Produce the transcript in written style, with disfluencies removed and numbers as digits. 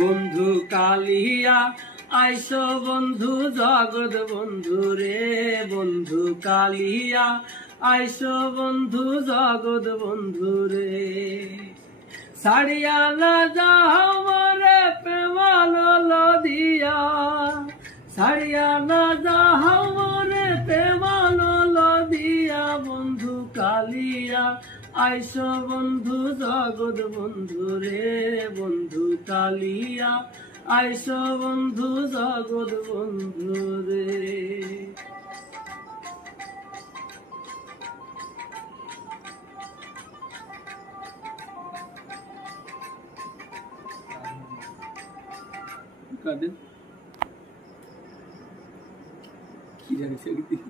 বন্ধু কালিয়া আইসো বন্ধু জগৎ বন্ধু রে, বন্ধু কালিয়া আইসো বন্ধু জগৎ বন্ধু রে। ছাড়িয়া না যাও মরে প্রেমালো লদিয়া, ছাড়িয়া না যাও মরে প্রেমালো লদিয়া, বন্ধু কালিয়া আইসো বন্ধু জগৎ বন্ধু রে, বন্ধু কালিয়া আইসো বন্ধু জগৎ বন্ধু রে। কি জানিস